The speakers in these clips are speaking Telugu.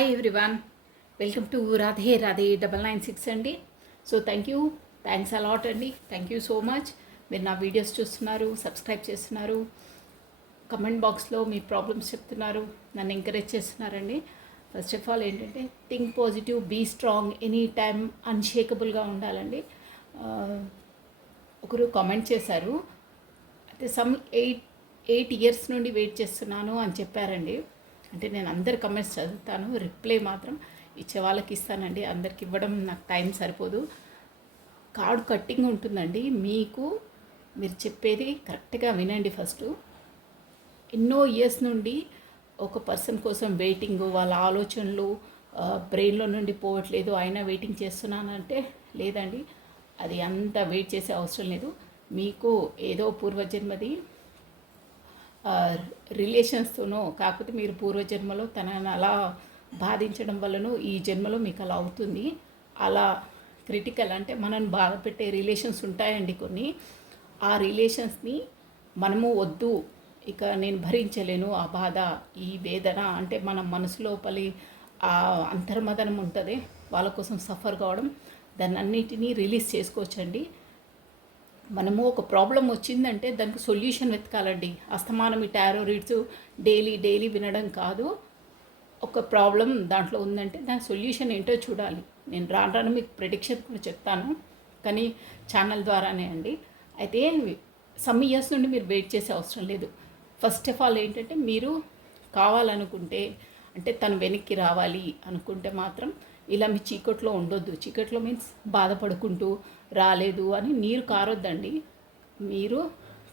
Hi everyone, welcome to Radhe Radhe 996 అండి. సో థ్యాంక్స్ అలాట్ అండి. Thank you so much. మీరు నా వీడియోస్ చూస్తున్నారు, సబ్స్క్రైబ్ చేస్తున్నారు, కమెంట్ బాక్స్లో మీ ప్రాబ్లమ్స్ చెప్తున్నారు, నన్ను ఎంకరేజ్ చేస్తున్నారండి. ఫస్ట్ ఆఫ్ ఆల్ ఏంటంటే think positive, be strong, any time అన్షేకబుల్గా ఉండాలండి. ఒకరు కామెంట్ చేశారు, అయితే ఎయిట్ ఇయర్స్ నుండి వెయిట్ చేస్తున్నాను అని చెప్పారండి. అంటే నేను అందరి కమెంట్స్ చదువుతాను, రిప్లై మాత్రం ఇచ్చే వాళ్ళకి ఇస్తానండి. అందరికి ఇవ్వడం నాకు టైం సరిపోదు. కార్డ్ కట్టింగ్ ఉంటుందండి. మీరు చెప్పేది కరెక్ట్గా వినండి. ఫస్ట్ ఎన్నో ఇయర్స్ నుండి ఒక పర్సన్ కోసం వెయిటింగ్, వాళ్ళ ఆలోచనలు బ్రెయిన్లో నుండి పోవట్లేదు, అయినా వెయిటింగ్ చేస్తున్నానంటే లేదండి, అది అంత వెయిట్ చేసే అవసరం లేదు. మీకు ఏదో పూర్వజన్మది రిలేషన్స్తోనో, కాకపోతే మీరు పూర్వజన్మలో తనని అలా బాధించడం వల్లనో ఈ జన్మలో మీకు అలా అవుతుంది. అలా క్రిటికల్ అంటే మనల్ని బాధ పెట్టే రిలేషన్స్ ఉంటాయండి కొన్ని. ఆ రిలేషన్స్ని మనము వద్దు, ఇక నేను భరించలేను ఆ బాధ, ఈ వేదన, అంటే మన మనసు లోపలి ఆ అంతర్మదనం ఉంటుంది, వాళ్ళ కోసం సఫర్ కావడం, దాన్ని అన్నిటినీ రిలీజ్ చేసుకోవచ్చండి. మనము ఒక ప్రాబ్లం వచ్చిందంటే దానికి సొల్యూషన్ వెతకాలండి. అస్తమానం ఈ టారో రీడ్స్ డైలీ వినడం కాదు. ఒక ప్రాబ్లం దాంట్లో ఉందంటే దాని సొల్యూషన్ ఏంటో చూడాలి. నేను రాను మీకు ప్రెడిక్షన్ కూడా చెప్తాను, కానీ ఛానల్ ద్వారానే అండి. అయితే సమ్ ఇయర్స్ నుండి మీరు వెయిట్ చేసే అవసరం లేదు. ఫస్ట్ ఆఫ్ ఆల్ ఏంటంటే మీరు కావాలనుకుంటే, అంటే తను వెనక్కి రావాలి అనుకుంటే మాత్రం ఇలా మీ చీకట్లో ఉండొద్దు. చీకట్లో మీన్స్ బాధపడుకుంటూ రాలేదు అని నీరు కారొద్దండి. మీరు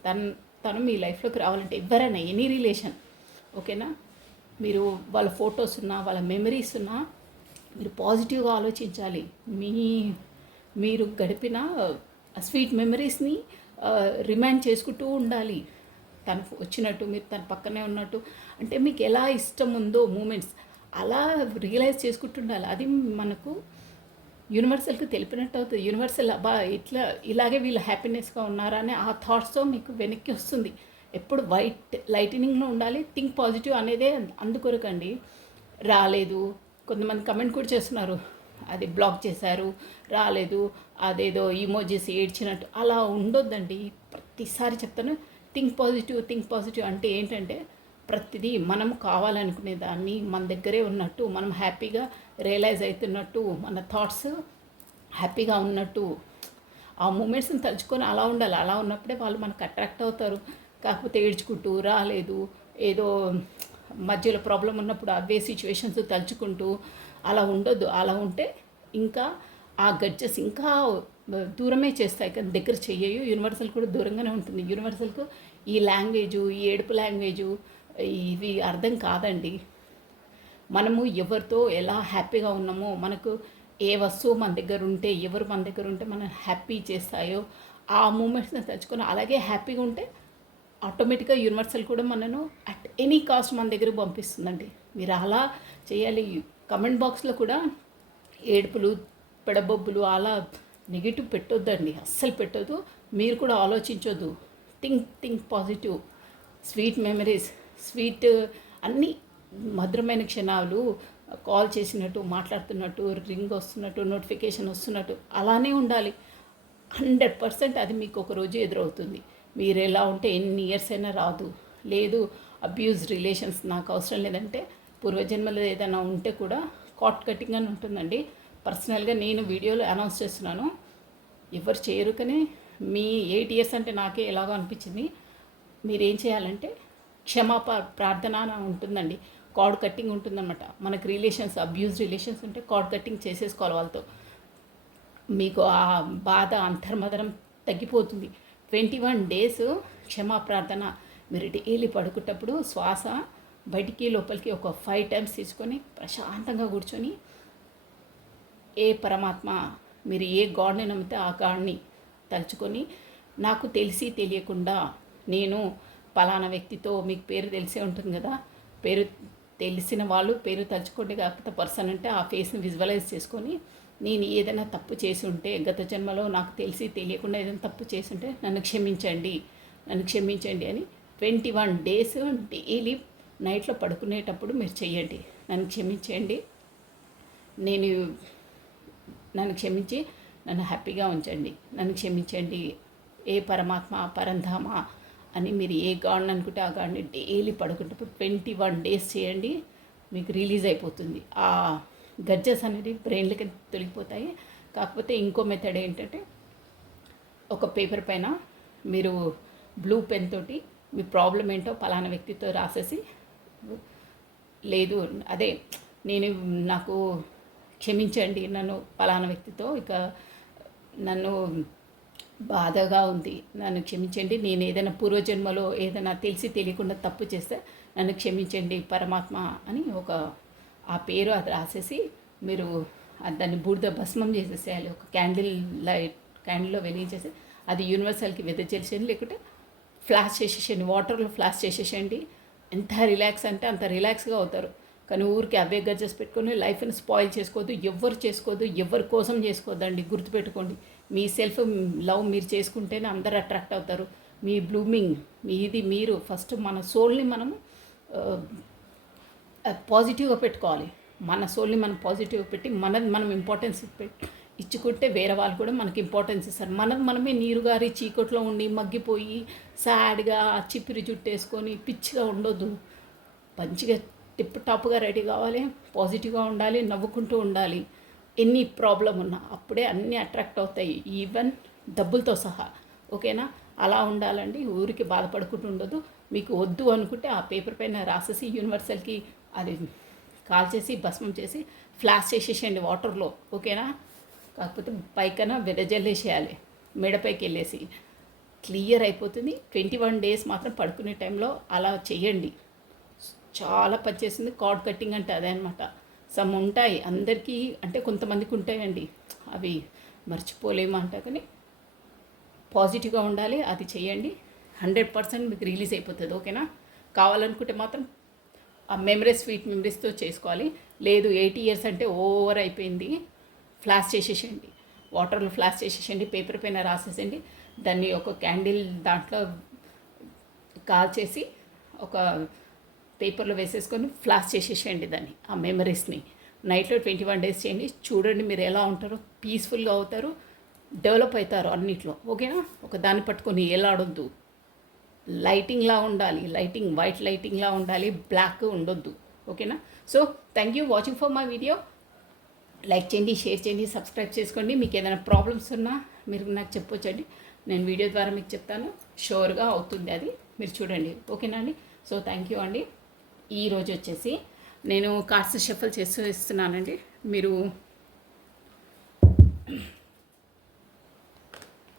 తను మీ లైఫ్లోకి రావాలంటే ఎవరైనా, ఎనీ రిలేషన్, ఓకేనా, మీరు వాళ్ళ ఫొటోస్ ఉన్నా, వాళ్ళ మెమరీస్ ఉన్నా, మీరు పాజిటివ్గా ఆలోచించాలి. మీరు గడిపిన స్వీట్ మెమరీస్ని రిమైండ్ చేసుకుంటూ ఉండాలి. తను వచ్చినట్టు, మీరు తన పక్కనే ఉన్నట్టు, అంటే మీకు ఎలా ఇష్టం ఉందో మూమెంట్స్ అలా రియలైజ్ చేసుకుంటుండాలి. అది మనకు యూనివర్సల్కి తెలిపినట్టు అవుతుంది. యూనివర్సల్ ఇలాగే వీళ్ళు హ్యాపీనెస్గా ఉన్నారా అని ఆ థాట్స్తో మీకు వెనక్కి వస్తుంది. ఎప్పుడు లైటనింగ్లో ఉండాలి. థింక్ పాజిటివ్ అనేదే అందుకొరకండి. రాలేదు, కొంతమంది కమెంట్ కూడా చేస్తున్నారు, అది బ్లాక్ చేశారు, రాలేదు, అదేదో ఇమోజీస్ ఏడ్చినట్టు, అలా ఉండొద్దండి. ప్రతిసారి చెప్తాను, థింక్ పాజిటివ్ అంటే ఏంటంటే ప్రతిదీ మనం కావాలనుకునే దాన్ని మన దగ్గరే ఉన్నట్టు, మనం హ్యాపీగా రియలైజ్ అవుతున్నట్టు, మన థాట్స్ హ్యాపీగా ఉన్నట్టు, ఆ మూమెంట్స్ని తలుచుకొని అలా ఉండాలి. అలా ఉన్నప్పుడే వాళ్ళు మనకు అట్రాక్ట్ అవుతారు. కాకపోతే ఏడ్చుకుంటూ రాలేదు, ఏదో మధ్యలో ప్రాబ్లం ఉన్నప్పుడు అవే సిచ్యువేషన్స్ తలుచుకుంటూ అలా ఉండొద్దు. అలా ఉంటే ఇంకా ఆ గడ్జెస్ ఇంకా దూరమే చేస్తాయి, కానీ దగ్గర చెయ్యవు. యూనివర్సల్ కూడా దూరంగానే ఉంటుంది. యూనివర్సల్కు ఈ లాంగ్వేజు, ఈ ఏడుపు లాంగ్వేజు ఇవి అర్థం కాదండి. మనము ఎవరితో ఎలా హ్యాపీగా ఉన్నామో, మనకు ఏ వస్తువు మన దగ్గర ఉంటే, ఎవరు మన దగ్గర ఉంటే మనం హ్యాపీ చేస్తాయో ఆ మూమెంట్స్ని తెచ్చుకొని అలాగే హ్యాపీగా ఉంటే ఆటోమేటిక్గా యూనివర్సల్ కూడా మనను అట్ ఎనీ కాస్ట్ మన దగ్గరకు పంపిస్తుందండి. మీరు అలా చేయాలి. కమెంట్ బాక్స్లో కూడా ఏడుపులు, పెడబొబ్బులు అలా నెగిటివ్ పెట్టొద్దండి, అస్సలు పెట్టొద్దు. మీరు కూడా ఆలోచించొద్దు. Think positive, sweet memories, sweet అన్నీ మధురమైన క్షణాలు, కాల్ చేసినట్టు, మాట్లాడుతున్నట్టు, రింగ్ వస్తున్నట్టు, నోటిఫికేషన్ వస్తున్నట్టు అలానే ఉండాలి. 100% అది మీకు ఒకరోజు ఎదురవుతుంది. మీరు ఎలా ఉంటే ఎన్ని ఇయర్స్ అయినా రాదు. లేదు అబ్యూజ్ రిలేషన్స్ నాకు అవసరం లేదంటే, పూర్వజన్మలో ఏదైనా ఉంటే కూడా కాట్ కటింగ్ అని ఉంటుందండి. పర్సనల్గా నేను వీడియోలో అనౌన్స్ చేస్తున్నాను, ఎవరు చేయరు. కానీ మీ 8 ఇయర్స్ అంటే నాకే ఎలాగో అనిపించింది. మీరేం చేయాలంటే ప్రార్థన అని ఉంటుందండి, కార్డ్ కట్టింగ్ ఉంటుందన్నమాట. మనకు రిలేషన్స్, అబ్యూజ్ రిలేషన్స్ ఉంటే కార్డ్ కట్టింగ్ చేసేసుకోవాలి వాళ్ళతో. మీకు ఆ బాధ, అంతర్మదనం తగ్గిపోతుంది. 21 days క్షమాప్రార్థన. మీరు డైలీ పడుకునేటప్పుడు శ్వాస బయటికి లోపలికి ఒక 5 times తీసుకొని ప్రశాంతంగా కూర్చొని, ఏ పరమాత్మ, మీరు ఏ గాడ్ని నమ్మితే ఆ గాడ్ని తలుచుకొని, నాకు తెలిసి తెలియకుండా నేను పలానా వ్యక్తితో, మీకు పేరు తెలిసే ఉంటుంది కదా, పేరు తెలిసిన వాళ్ళు పేరు తలుచుకోండి, కాకపోతే పర్సన్ అంటే ఆ ఫేస్ని విజువలైజ్ చేసుకొని, నేను ఏదైనా తప్పు చేసి ఉంటే గత జన్మలో నాకు తెలిసి తెలియకుండా ఏదైనా తప్పు చేసి ఉంటే నన్ను క్షమించండి అని 21 days డైలీ నైట్లో పడుకునేటప్పుడు మీరు చెయ్యండి. నన్ను క్షమించండి, నేను నన్ను క్షమించి నన్ను హ్యాపీగా ఉంచండి, నన్ను క్షమించండి, ఏ పరమాత్మ పరంధామ అని మీరు ఏ గాడ్ని అనుకుంటే ఆ గాడ్ని డైలీ పడుకుంటప్పుడు 21 days చేయండి, మీకు రిలీజ్ అయిపోతుంది. ఆ గజ్జెస్ అనేది బ్రెయిన్లకి తొలగిపోతాయి. కాకపోతే ఇంకో మెథడ్ ఏంటంటే, ఒక పేపర్ పైన మీరు బ్లూ పెన్ తోటి మీ ప్రాబ్లం ఏంటో పలానా వ్యక్తితో రాసేసి, లేదు అదే నాకు క్షమించండి, నన్ను పలానా వ్యక్తితో ఇక నన్ను బాధగా ఉంది, నన్ను క్షమించండి, నేను ఏదైనా పూర్వజన్మలో ఏదైనా తెలిసి తెలియకుండా తప్పు చేస్తే నన్ను క్షమించండి పరమాత్మ అని ఆ పేరు అది రాసేసి మీరు దాన్ని బూడిద భస్మం చేసేసేయాలి. ఒక క్యాండిల్లో వెలిగించేసి అది యూనివర్సల్కి వెదజేసేయండి, లేకుంటే ఫ్లాష్ చేసేసేయండి, వాటర్లో ఫ్లాష్ చేసేసేయండి. ఎంత రిలాక్స్ అంటే అంత రిలాక్స్గా అవుతారు. కానీ ఊరికి అవే గజ్జెస్ పెట్టుకొని లైఫ్ని స్పాయిల్ చేసుకోవద్దు, ఎవరి కోసం చేసుకోవద్దండి. గుర్తుపెట్టుకోండి, మీ సెల్ఫ్ లవ్ మీరు చేసుకుంటేనే అందరు అట్రాక్ట్ అవుతారు. మీ బ్లూమింగ్ మీరు ఫస్ట్ మన సోల్ని మనం పాజిటివ్గా పెట్టుకోవాలి. మన సోల్ని మనం పాజిటివ్గా పెట్టి మనం ఇంపార్టెన్స్ ఇచ్చుకుంటే వేరే వాళ్ళు కూడా మనకి ఇంపార్టెన్స్ ఇస్తారు. మనమే నీరుగారి చీకట్లో ఉండి మగ్గిపోయి సాడ్గా చిప్పిరి జుట్టేసుకొని పిచ్చిగా ఉండొద్దు. మంచిగా టిప్ టాప్గా రెడీ కావాలి, పాజిటివ్గా ఉండాలి, నవ్వుకుంటూ ఉండాలి. ఎన్ని ప్రాబ్లం ఉన్నా అప్పుడే అన్నీ అట్రాక్ట్ అవుతాయి, ఈవెన్ డబ్బులతో సహా. ఓకేనా? అలా ఉండాలండి. ఊరికి బాధపడుకుంటూ ఉండదు. మీకు వద్దు అనుకుంటే ఆ పేపర్ పైన రాసేసి యూనివర్సల్కి అది కాల్ చేసి భస్మం చేసి ఫ్లాష్ చేసేసేయండి వాటర్లో. ఓకేనా? కాకపోతే పైకన వెదజల్లేసేయాలి, మెడపైకి వెళ్ళేసి క్లియర్ అయిపోతుంది. 21 days మాత్రం పడుకునే టైంలో అలా చేయండి. చాలా పనిచేస్తుంది. కార్డ్ కట్టింగ్ అంటే అదే అనమాట. సమ్ ఉంటాయి అందరికీ, అంటే కొంతమందికి ఉంటాయండి, అవి మర్చిపోలేమంట. కానీ పాజిటివ్గా ఉండాలి, అది చేయండి. 100% మీకు రిలీజ్ అయిపోతుంది. ఓకేనా? కావాలనుకుంటే మాత్రం ఆ స్వీట్ మెమరీస్తో చేసుకోవాలి. లేదు 80 years అంటే ఓవర్ అయిపోయింది, ఫ్లాష్ చేసేసేయండి, వాటర్లో ఫ్లాష్ చేసేసేయండి, పేపర్ పైన రాసేసేయండి. దాన్ని ఒక క్యాండిల్ దాంట్లో కాల్చేసి ఒక పేపర్లో వేసేసుకొని ఫ్లాష్ చేసేసేయండి దాన్ని, ఆ మెమరీస్ని. నైట్లో 21 days చేయండి. చూడండి మీరు ఎలా ఉంటారో, పీస్ఫుల్గా అవుతారు, డెవలప్ అవుతారు అన్నిట్లో. ఓకేనా? ఒక దాన్ని పట్టుకొని ఎలాడొద్దు. లైటింగ్లా ఉండాలి, వైట్ లైటింగ్లా ఉండాలి, బ్లాక్ ఉండొద్దు. ఓకేనా? So thank you watching for my video. Like చేయండి, షేర్ చేయండి, సబ్స్క్రైబ్ చేసుకోండి. మీకు ఏదైనా ప్రాబ్లమ్స్ ఉన్నా మీరు నాకు చెప్పొచ్చండి, నేను వీడియో ద్వారా మీకు చెప్తాను. షూర్గా అవుతుంది అది, మీరు చూడండి. ఓకేనా అండి? సో థ్యాంక్ యూ అండి. ఈరోజు వచ్చేసి నేను కార్డ్స్ షఫల్ చేస్తూ ఇస్తున్నానండి. మీరు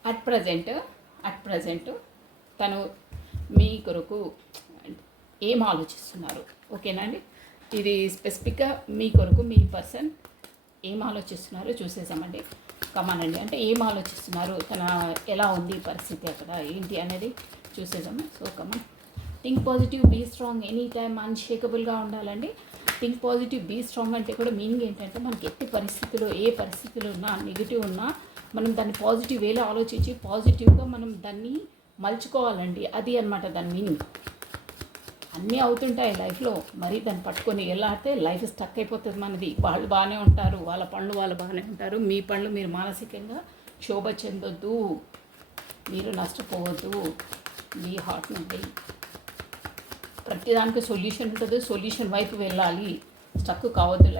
అట్ ప్రజెంట్ తను మీ కొరకు ఏం ఆలోచిస్తున్నారు? ఓకేనా అండి? ఇది స్పెసిఫిక్గా మీ కొరకు, మీ పర్సన్ ఏం ఆలోచిస్తున్నారో చూసేసామండి. కమానండి, అంటే ఏం ఆలోచిస్తున్నారు, తన ఎలా ఉంది పరిస్థితి అక్కడ ఏంటి అనేది చూసేసాము. So come on. Think positive, be strong, any time అన్షేకబుల్గా ఉండాలండి. థింక్ పాజిటివ్, బీ స్ట్రాంగ్ అంటే కూడా మీనింగ్ ఏంటంటే, మనకి ఎట్టి పరిస్థితుల్లో ఏ పరిస్థితులు ఉన్నా, నెగిటివ్ ఉన్నా, మనం దాన్ని పాజిటివ్ వేలో ఆలోచించి పాజిటివ్గా మనం దాన్ని మలుచుకోవాలండి. అది అనమాట దాని మీనింగ్. అన్నీ అవుతుంటాయి లైఫ్లో, మరి దాన్ని పట్టుకొని వెళ్ళాడితే లైఫ్ స్టక్ అయిపోతుంది మనది. వాళ్ళు బాగానే ఉంటారు, వాళ్ళ పనులు వాళ్ళు బాగానే ఉంటారు, మీ పనులు మీరు మానసికంగా క్షోభ చెందొద్దు, మీరు నష్టపోవద్దు. మీ హార్ట్ నుండి ప్రతిదానికి సొల్యూషన్ ఉంటుంది, సొల్యూషన్ వైపు వెళ్ళాలి. స్టక్ కావద్దు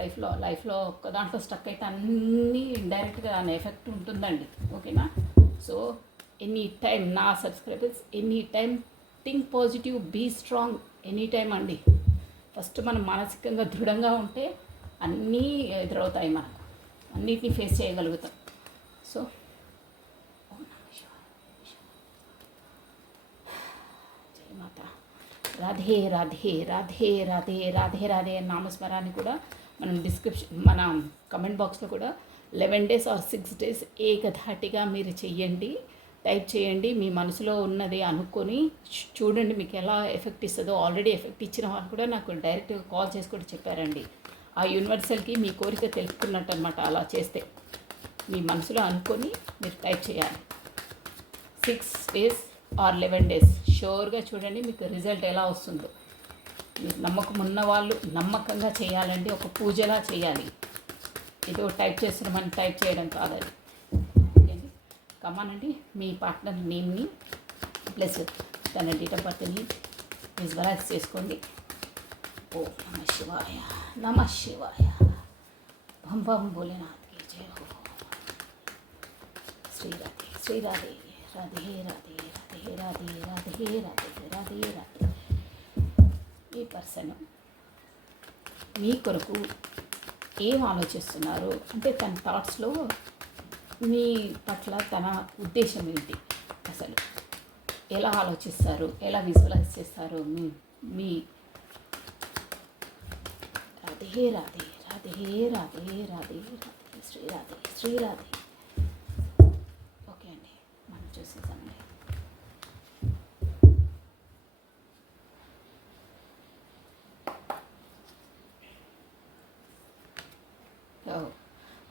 లైఫ్లో ఒక్క దాంట్లో స్టక్ అయితే అన్నీ ఇండైరెక్ట్గా దాని ఎఫెక్ట్ ఉంటుందండి. ఓకేనా? సో ఎనీ టైం నా subscribers, any time think positive, be strong, any time అండి. ఫస్ట్ మనం మానసికంగా దృఢంగా ఉంటే అన్నీ ఎదురవుతాయి, మనకు అన్నిటినీ ఫేస్ చేయగలుగుతాం. సో జై మాత. రాధే రాధే రాధే రాధే రాధే రాధే నామస్మరాన్ని కూడా మనం మన కమెంట్ బాక్స్లో కూడా 11 days or 6 days ఏకధాటిగా మీరు చెయ్యండి, టైప్ చేయండి. మీ మనసులో ఉన్నది అనుకొని చూడండి మీకు ఎలా ఎఫెక్ట్ ఇస్తుందో. ఆల్రెడీ ఎఫెక్ట్ ఇచ్చిన వాళ్ళు కూడా నాకు డైరెక్ట్గా కాల్ చేసి కూడా చెప్పారండి. ఆ యూనివర్సల్కి మీ కోరిక తెలుపుకున్నట్టు అనమాట. అలా చేస్తే మీ మనసులో అనుకొని మీరు టైప్ చేయాలి. 6 days or 11 days షూర్గా చూడండి మీకు రిజల్ట్ ఎలా వస్తుందో. మీరు నమ్మకం ఉన్న వాళ్ళు నమ్మకంగా చేయాలండి, ఒక పూజలా చేయాలి. ఏదో టైప్ చేస్తున్నామని టైప్ చేయడం కాదండి. ఓకే అండి. కమానండి మీ పార్ట్నర్ నేమ్ని ప్లస్ తన డేట్ ఆఫ్ బర్త్ని విజువలైజ్ చేసుకోండి. ఓ నమ శివాయ, నమ శివాయ, భం భం భోలేనాథ్ కి జయ హో. శ్రీ రాధే, శ్రీ రాధే, రాధే రాధే, రాధే రాధే, రాధే రాధే, రాధే రాధే. ఈ పర్సన్ మీ కొరకు ఏం ఆలోచిస్తున్నారు అంటే తన థాట్స్లో మీ పట్ల తన ఉద్దేశం ఏంటి, అసలు ఎలా ఆలోచిస్తారు, ఎలా విజువలైజ్ చేస్తారు మీ మీ రాధే రాధే, రాధే రాధే, రాధే రాధే, శ్రీ రాధే, శ్రీ రాధే. ఓకే అండి, మనం చూసేసామండి.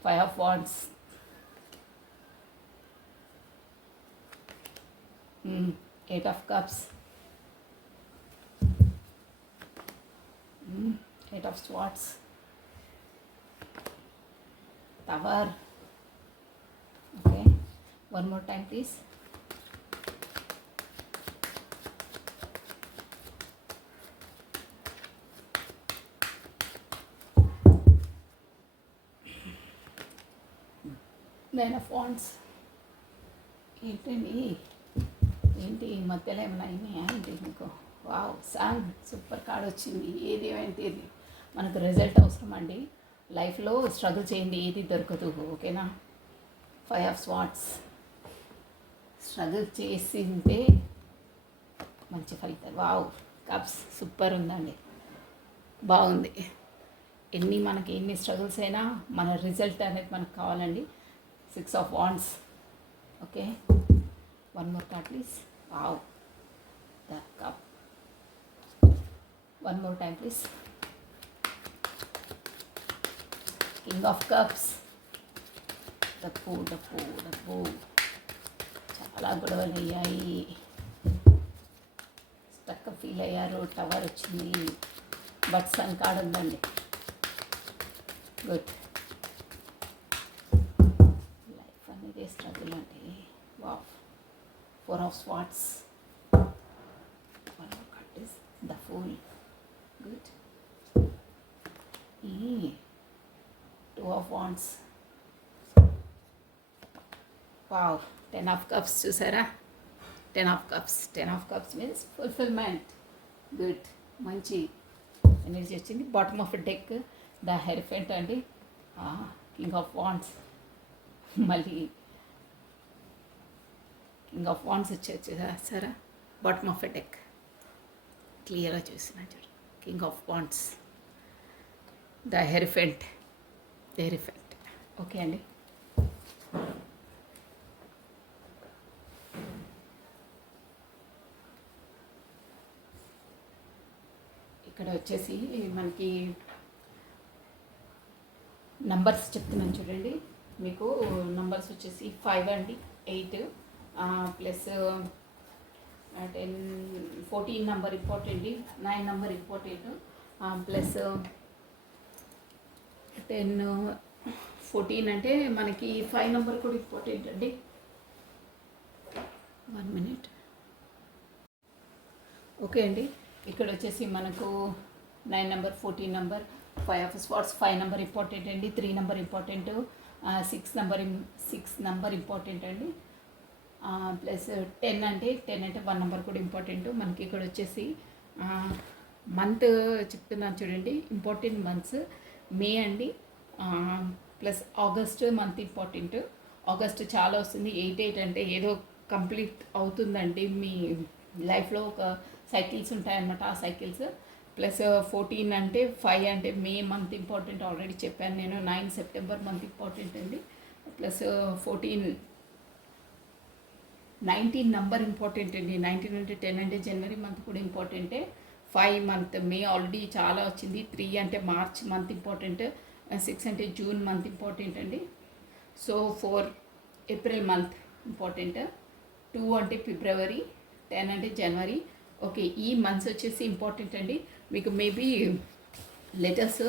Five of Wands. Eight of Cups. Eight of Swords. Tower. Okay. One more time, please. Nine of Wands. ఏంటండి, ఏంటి ఈ మధ్యలో ఏమైనా అయినాయా ఏంటి మీకు? వావ్, సాంగ్ సూపర్ కార్డ్ వచ్చింది. ఏది ఏమైంది ఏది మనకు రిజల్ట్ అవసరం అండి. లైఫ్లో స్ట్రగుల్ చేయండి, ఏది దొరకదు. ఓకేనా? Five of swords. స్ట్రగుల్ చేసిందే మంచి ఫలితం. వావ్, కప్స్ సూపర్ ఉందండి, బాగుంది. మనకి ఎన్ని స్ట్రగుల్స్ అయినా మన రిజల్ట్ అనేది మనకు కావాలండి. Six of wands. Okay, one more card please. Wow, the cup. One more time please. King of cups. డప్పు డప్పు డప్పు. చాలా గొడవలు అయ్యాయి, స్టక్ ఫీల్ అయ్యారు, టవర్ వచ్చింది, బట్ సన్ కార్డ్ ఉందండి. గుడ్. లైఫ్ అనేది స్ట్రగుల్ అండి. Wow, four of swords. One more card is the fool. Good. ఈ two of wands. Wow, ten of cups. చూసారా? Ten of cups. Ten of cups means fulfilment. Good, మంచి ఎనర్జీ వచ్చింది. Bottom of deck the hierophant అండి. King of wands. మళ్ళీ కింగ్ ఆఫ్ వాండ్స్ వచ్చి సరే బాటమ్ ఆఫ్ డెక్ క్లియర్గా చూసిన చూడు. King of wands, the hierophant. Hierophant. Okay అండి. ఇక్కడ వచ్చేసి మనకి నంబర్స్ చెప్తున్నాను చూడండి. మీకు నంబర్స్ వచ్చేసి 5 అండి, 8 plus 10, 14 number important, 9 number important, plus 10, 14 అంటే మనకి 5 నెంబర్ కూడా ఇంపార్టెంట్ అండి. 1 మినిట్. ఓకే అండి, ఇక్కడ వచ్చేసి మనకు 9 number, 14 number, 5 of spots, 5 number important అండి, 3 నెంబర్ ఇంపార్టెంట్, 6 నెంబర్ ఇంపార్టెంట్ అండి, ప్లస్ 10 అంటే 1 నెంబర్ కూడా ఇంపార్టెంట్. మనకి ఇక్కడ వచ్చేసి మంత్ చెప్తున్నాను చూడండి. ఇంపార్టెంట్ మంత్స్ మే అండి, plus August month important. August చాలా వస్తుంది. 8 అంటే ఏదో కంప్లీట్ అవుతుందండి మీ లైఫ్లో. ఒక సైకిల్స్ ఉంటాయన్నమాట, ఆ సైకిల్స్. ప్లస్ 14 అంటే 5 అంటే మే మంత్ ఇంపార్టెంట్, ఆల్రెడీ చెప్పాను నేను. 9 సెప్టెంబర్ మంత్ ఇంపార్టెంట్ అండి. ప్లస్ 14, 19 నెంబర్ ఇంపార్టెంట్ అండి. 19 అంటే 10 అంటే జనవరి మంత్ కూడా ఇంపార్టెంటే. 5 మంత్ మే ఆల్రెడీ చాలా వచ్చింది. 3 అంటే మార్చ్ మంత్ ఇంపార్టెంట్, 6 అంటే జూన్ మంత్ ఇంపార్టెంట్ అండి. సో 4 ఏప్రిల్ మంత్ ఇంపార్టెంట్, 2 అంటే ఫిబ్రవరి, 10 అంటే జనవరి. ఓకే, ఈ మంత్స్ వచ్చేసి ఇంపార్టెంట్ అండి. మీకు మేబీ లెటర్స్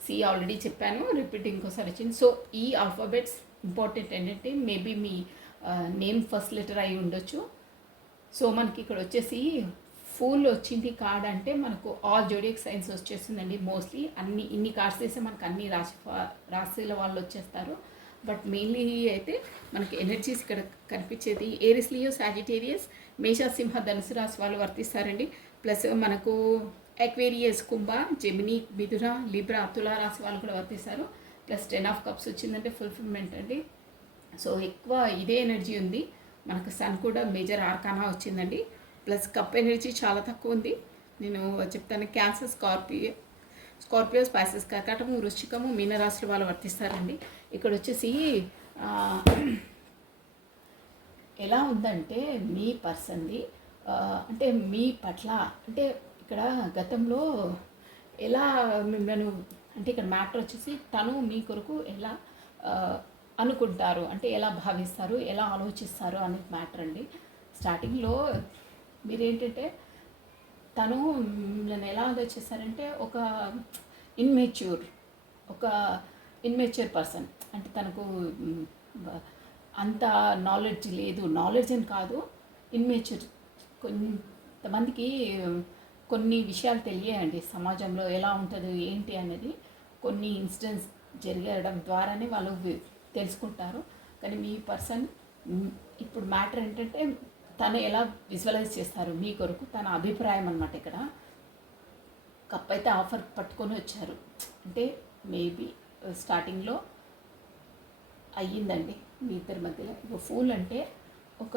సి ఆల్రెడీ చెప్పాను, రిపీట్ ఇంకోసారి వచ్చింది. సో ఈ ఆల్ఫాబెట్స్ ఇంపార్టెంట్ ఏంటంటే మేబీ మీ నేమ్ ఫస్ట్ లెటర్ అయి ఉండొచ్చు. సో మనకి ఇక్కడ వచ్చేసి ఫుల్ వచ్చింది కార్డ్ అంటే మనకు ఆల్ జోడియక్ సైన్స్ వచ్చేస్తుందండి. మోస్ట్లీ ఇన్ని కార్డ్స్ వేస్తే మనకు అన్ని రాశుల వాళ్ళు వచ్చేస్తారు. బట్ మెయిన్లీ అయితే మనకి ఎనర్జీస్ ఇక్కడ కనిపించేది ఏరిస్, లియో, సాజిటేరియస్, మేష, సింహ, ధనుసు రాశి వాళ్ళు వర్తిస్తారండి. ప్లస్ మనకు ఎక్వేరియస్, కుంభ, జెమిని, మిథున, లిబ్రా, తులా రాశి వాళ్ళు కూడా వర్తిస్తారు. ప్లస్ 10 ఆఫ్ కప్స్ వచ్చిందంటే ఫుల్ఫిల్మెంట్ అండి. సో ఎక్కువ ఇదే ఎనర్జీ ఉంది. మనకు సన్ కూడా మేజర్ ఆర్కానా వచ్చిందండి. ప్లస్ కప్ ఎనర్జీ చాలా తక్కువ ఉంది. నేను చెప్తాను, క్యాన్సర్, స్కార్పియో, స్పైసెస్, కర్కాటము, వృశ్చికము, మీనరాశులు వాళ్ళు వర్తిస్తారండి. ఇక్కడ వచ్చేసి ఎలా ఉందంటే మీ పర్సన్ది అంటే మీ పట్ల అంటే ఇక్కడ గతంలో ఎలా మిమ్మల్ని అంటే ఇక్కడ మ్యాటర్ వచ్చేసి తను మీ కొరకు ఎలా అనుకుంటారు అంటే ఎలా భావిస్తారు, ఎలా ఆలోచిస్తారు అనేది మ్యాటర్ అండి. స్టార్టింగ్లో మీరేంటంటే తను మిమ్మల్ని ఎలా ఆలోచిస్తారంటే ఒక ఇన్మెచ్యూర్ పర్సన్ అంటే తనకు అంత నాలెడ్జ్ లేదు. నాలెడ్జ్ అని కాదు, ఇన్మెచ్యూర్. కొంతమందికి కొన్ని విషయాలు తెలియండి సమాజంలో ఎలా ఉంటుంది ఏంటి అనేది. కొన్ని ఇన్సిడెంట్స్ జరగడం ద్వారానే వాళ్ళు తెలుసుకుంటారు. కానీ మీ పర్సన్ ఇప్పుడు మ్యాటర్ ఏంటంటే తను ఎలా విజువలైజ్ చేస్తారు మీ కొరకు, తన అభిప్రాయం అన్నమాట. ఇక్కడ కప్ అయితే ఆఫర్ పట్టుకొని వచ్చారు అంటే మేబీ స్టార్టింగ్లో అయ్యిందండి మీ ఇద్దరి మధ్యలో. ఫూల్ అంటే ఒక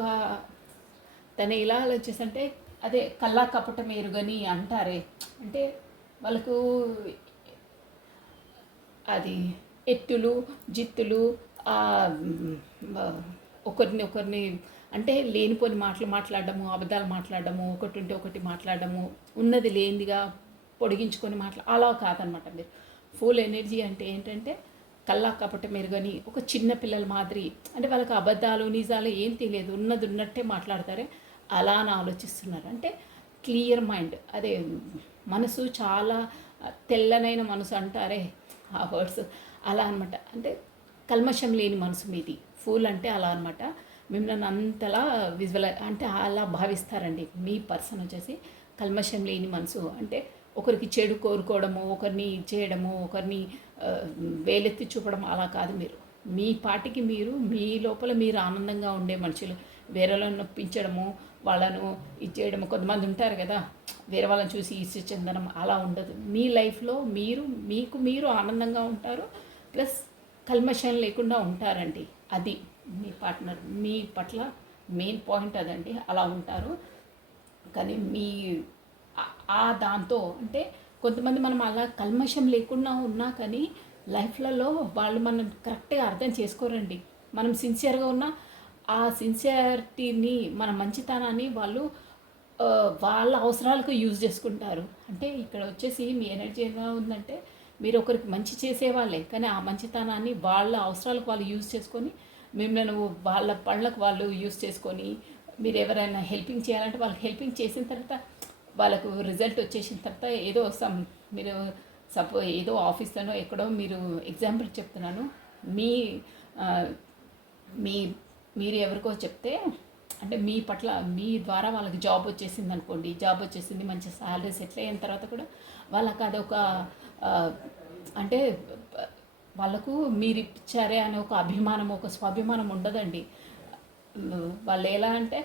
తను ఎలా ఆలోచిస్తుంటే అదే కల్లా కపటం ఎరుగని అంటారే, అంటే వాళ్ళకు అది ఎత్తులు జిత్తులు ఒకరిని అంటే లేనిపోని మాటలు మాట్లాడడము, అబద్ధాలు మాట్లాడడము, ఒకటి ఉంటే ఒకటి మాట్లాడడము, ఉన్నది లేనిదిగా పొడిగించుకొని అలా కాదనమాట. మీరు ఫుల్ ఎనర్జీ అంటే ఏంటంటే కల్లా కపటం మెరుగని ఒక చిన్న పిల్లల మాదిరి, అంటే వాళ్ళకి అబద్ధాలు నిజాలు ఏం తెలియదు, ఉన్నది ఉన్నట్టే మాట్లాడతారే అలా అని ఆలోచిస్తున్నారు. అంటే క్లియర్ మైండ్, అదే మనసు చాలా తెల్లనైన మనసు అంటారే ఆ వర్డ్స్ అలా అనమాట. అంటే కల్మషం లేని మనసు మీది. ఫూల్ అంటే అలా అనమాట. మిమ్మల్ని అంతలా అంటే అలా భావిస్తారండి మీ పర్సన్ వచ్చేసి. కల్మషం లేని మనసు అంటే ఒకరికి చెడు కోరుకోవడము, ఒకరిని చేయడము, ఒకరిని వేలెత్తి చూపడం అలా కాదు. మీరు మీ పాటికి మీరు మీ లోపల మీరు ఆనందంగా ఉండే మనుషులు. వేరేలను నొప్పించడము, వాళ్ళను ఇచ్చేయడము. కొంతమంది ఉంటారు కదా వేరే వాళ్ళని చూసి ఈర్ష్య చెందడం, అలా ఉండదు. మీ లైఫ్లో మీకు మీరు ఆనందంగా ఉంటారు. ప్లస్ కల్మషం లేకుండా ఉంటారండి. అది మీ పార్ట్నర్ మీ పట్ల మెయిన్ పాయింట్ అదండి. అలా ఉంటారు. కానీ మీ దాంతో అంటే కొంతమంది మనం అలా కల్మషం లేకుండా ఉన్నా కానీ లైఫ్లలో వాళ్ళు మనం కరెక్ట్గా అర్థం చేసుకోరండి. మనం సిన్సియర్గా ఉన్నా ఆ సిన్సియారిటీని మన మంచితనాన్ని వాళ్ళు వాళ్ళ అవసరాలకు యూజ్ చేసుకుంటారు. అంటే ఇక్కడ వచ్చేసి మీ ఎనర్జీ ఎలా ఉందంటే మీరు ఒకరికి మంచి చేసేవాళ్ళే, కానీ ఆ మంచితనాన్ని వాళ్ళ అవసరాలకు వాళ్ళు యూజ్ చేసుకొని మిమ్మల్ని వాళ్ళ పళ్ళకు వాళ్ళు యూజ్ చేసుకొని మీరు ఎవరైనా హెల్పింగ్ చేయాలంటే వాళ్ళకి హెల్పింగ్ చేసిన తర్వాత వాళ్ళకు రిజల్ట్ వచ్చేసిన తర్వాత ఏదో మీరు ఏదో ఆఫీస్లోనో ఎక్కడో మీరు ఎగ్జాంపుల్ చెప్తున్నాను, మీరు ఎవరికో చెప్తే అంటే మీ పట్ల మీ ద్వారా వాళ్ళకి జాబ్ వచ్చేసింది అనుకోండి, జాబ్ వచ్చేసింది, మంచి శాలరీ సెటిల్ అయిన తర్వాత కూడా వాళ్ళకి అదొక అంటే వాళ్ళకు మీరు ఇచ్చారే అనే ఒక అభిమానం, ఒక స్వాభిమానం ఉండదండి. వాళ్ళు ఎలా అంటే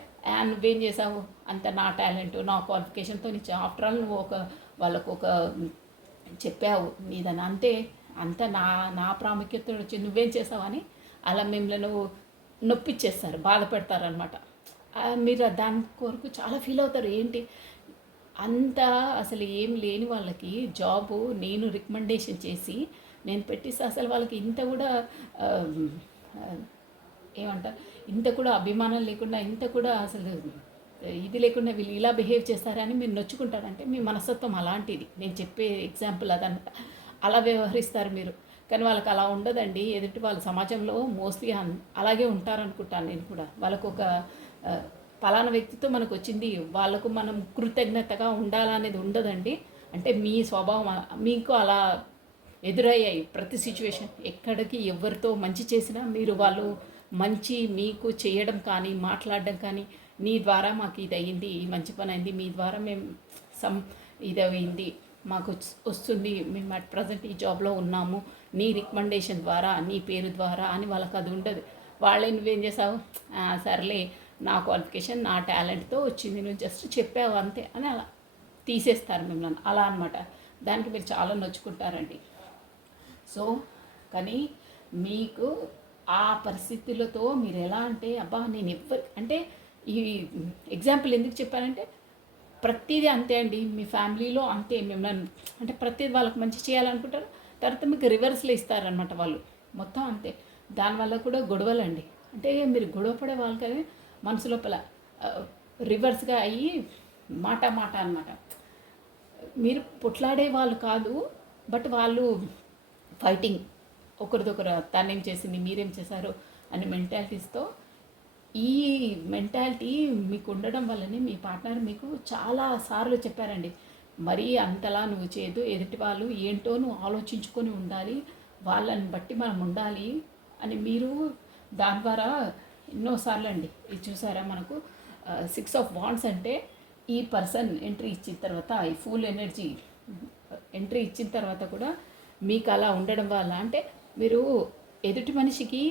నువ్వేం చేసావు, అంత నా టాలెంట్ నా క్వాలిఫికేషన్తో ఇచ్చా, ఆఫ్టర్ ఆల్ నువ్వు వాళ్ళకు ఒక చెప్పావు నీదని, అంత నా ప్రాముఖ్యత వచ్చి నువ్వేం చేసావని అలా మిమ్మల్ని నొప్పిచ్చేస్తారు, బాధ పెడతారనమాట. మీరు దాని కొరకు చాలా ఫీల్ అవుతారు. ఏంటి అంత అసలు ఏం లేని వాళ్ళకి జాబు నేను రికమెండేషన్ చేసి నేను పెట్టిస్తే అసలు వాళ్ళకి ఇంత కూడా ఏమంటారు, ఇంత కూడా అభిమానం లేకుండా, ఇంత కూడా అసలు ఇది లేకుండా వీళ్ళు ఇలా బిహేవ్ చేస్తారని మీరు నొచ్చుకుంటారంటే మీ మనస్తత్వం అలాంటిది. నేను చెప్పే ఎగ్జాంపుల్ అదనమాట. అలా వ్యవహరిస్తారు మీరు. కానీ వాళ్ళకి అలా ఉండదండి. ఎదుటి వాళ్ళ సమాజంలో మోస్ట్లీ అలాగే ఉంటారనుకుంటాను నేను కూడా. వాళ్ళకొక పలానా వ్యక్తితో మనకు వచ్చింది, వాళ్ళకు మనం కృతజ్ఞతగా ఉండాలనేది ఉండదండి. అంటే మీ స్వభావం మీకు అలా ఎదురయ్యాయి ప్రతి సిచ్యువేషన్. ఎక్కడికి ఎవరితో మంచి చేసినా మీరు వాళ్ళు మంచి మీకు చేయడం కానీ, మాట్లాడడం కానీ, నీ ద్వారా మాకు ఇది అయ్యింది, ఈ మంచి పని అయింది, మీ ద్వారా మేము ఇది అయింది, మాకు వస్తుంది, మేము అట్ ప్రజెంట్ ఈ జాబ్లో ఉన్నాము, నీ రికమెండేషన్ ద్వారా, నీ పేరు ద్వారా అని వాళ్ళకి అది ఉండదు. వాళ్ళే నువ్వేం చేసావు, సర్లే నా క్వాలిఫికేషన్ నా టాలెంట్తో వచ్చింది, నువ్వు జస్ట్ చెప్పావు అంతే అని అలా తీసేస్తారు మిమ్మల్ని. అలా అనమాట. దానికి మీరు చాలా నొచ్చుకుంటారండి. సో కానీ మీకు ఆ పరిస్థితులతో మీరు ఎలా అంటే అబ్బా నేను అంటే ఈ ఎగ్జాంపుల్ ఎందుకు చెప్పానంటే ప్రతిదీ అంతే అండి. మీ ఫ్యామిలీలో అంతే. మిమ్మల్ని అంటే ప్రతిదీ వాళ్ళకి మంచి చేయాలనుకుంటారు, తర్వాత మీకు రివర్స్లో ఇస్తారనమాట వాళ్ళు. మొత్తం అంతే. దానివల్ల కూడా గొడవలండి. అంటే మీరు గొడవ పడే వాళ్ళకి మనసు లోపల రివర్స్గా అయ్యి మాట అనమాట. మీరు పొట్లాడే వాళ్ళు కాదు, బట్ వాళ్ళు ఫైటింగ్, ఒకరిదొకరు తనేం చేసింది మీరేం చేశారు అనే మెంటాలిటీస్తో. ఈ మెంటాలిటీ మీకు ఉండడం వల్లనే మీ పార్ట్నర్ మీకు చాలా సార్లు చెప్పారండి, మరీ అంతలా నువ్వు చేయదు, ఎదుటి వాళ్ళు ఏంటో నువ్వు ఆలోచించుకొని ఉండాలి, వాళ్ళని బట్టి మనం ఉండాలి అని మీరు దాని ద్వారా ఎన్నోసార్లు అండి. ఇది చూసారా, మనకు 6 ఆఫ్ వాండ్స్ అంటే ఈ పర్సన్ ఎంట్రీ ఇచ్చిన తర్వాత, ఈ ఫుల్ ఎనర్జీ ఎంట్రీ ఇచ్చిన తర్వాత కూడా మీకు అలా ఉండడం వల్ల అంటే మీరు ఎదుటి మనిషికి